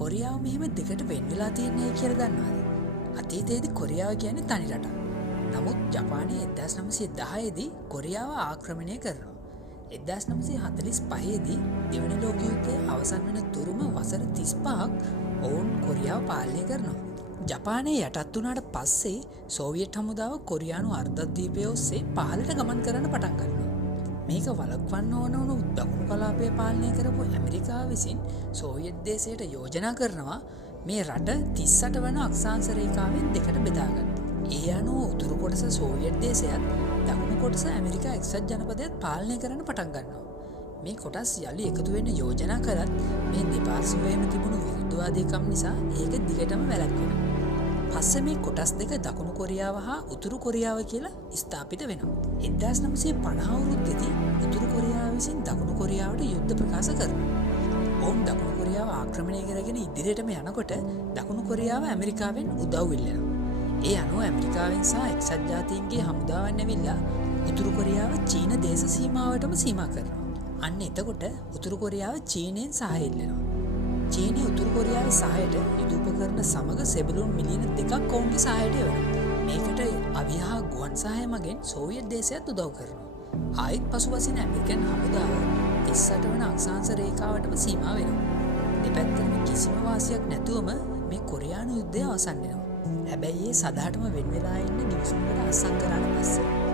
කොරියාව මෙහෙම දෙකට වෙන් වෙලා තියෙන්නේ කියලා දන්නවද? අතීතයේදී කොරියාව කියන්නේ තනි රටක්. නමුත් ජපානයේ 1910 දී කොරියාව ආක්‍රමණය කරනවා. 1945 දී දෙවන ලෝක යුද්ධය අවසන් වන තුරුම වසර 35ක් ඔවුන් කොරියාව පාලනය කරනවා. ජපානයේ යටත් වුණාට පස්සේ සෝවියට් හමුදාව කොරියානු අර්ධද්වීපය ඔස්සේ පහළට ගමන් කරන්න පටන් ගන්නවා. මේක වළක්වන්න ඕන වුණු දකුණු කලාපය පාලනය කරපු ඇමරිකාව විසින් සෝවියට් දේශයට යෝජනා කරනවා මේ රට 38 වන අක්ෂාංශ රේඛාවෙන් දෙකට බෙදාගන්න. ඒ අනුව උතුරු කොටස සෝවියට් දේශයත් දකුණු කොටස ඇමරිකා එක්සත් ජනපදයත් පාලනය කරන්න පටන් ගන්නවා. මේ කොටස් යළි එකතු වෙන්න යෝජනා කළත් මේ දෙපාර්ශ්වයේම තිබුණු විරුද්ධවාදීකම් නිසා ඒක දිගටම වැළැක්වුණා. පස්සේ මේ කොටස් දෙක දකුණු කොරියාව හා උතුරු කොරියාව කියලා ස්ථාපිත වෙනවා. 1950 අවුරුද්දේදී උතුරු කොරියාව විසින් දකුණු කොරියාවට යුද්ධ ප්‍රකාශ කරනවා. ඔවුන් දකුණු කොරියාව ආක්‍රමණය කරගෙන ඉදිරියටම යනකොට දකුණු කොරියාව ඇමරිකාවෙන් උදව් ඉල්ලනවා. ඒ අනුව ඇමරිකාවෙන් සහ එක්සත් ජාතීන්ගේ හමුදාවන් ඇවිල්ලා උතුරු කොරියාව චීන දේශ සීමාවටම සීමා කරනවා. අන්න එතකොට උතුරු කොරියාව චීනයෙන් සහාය ඉල්ලනවා. චීනය උතුරු කොරියාවේ සහායට යුද උපකරණ සමග සෙබළුන් මිලියන 2ක් ඔවුන්ගේ සහායට යවනවා. මේකට අවිහා ගුවන් සහාය මගින් සෝවියට් දේශයත් උදව් කරනවා. ආයෙත් පසුබසින ඇමරිකන් හමුදාව 38 වන අක්ෂාංශ රේඛාවටම සීමා වෙනවා. දෙපැත්තටම කිසිම වාසියක් නැතුවම මේ කොරියානු යුද්ධය අවසන් වෙනවා. හැබැයි ඒ සදාටම වෙන් වෙලා ඉන්න ගිවිසුමකට අත්සන් කරාට පස්සේ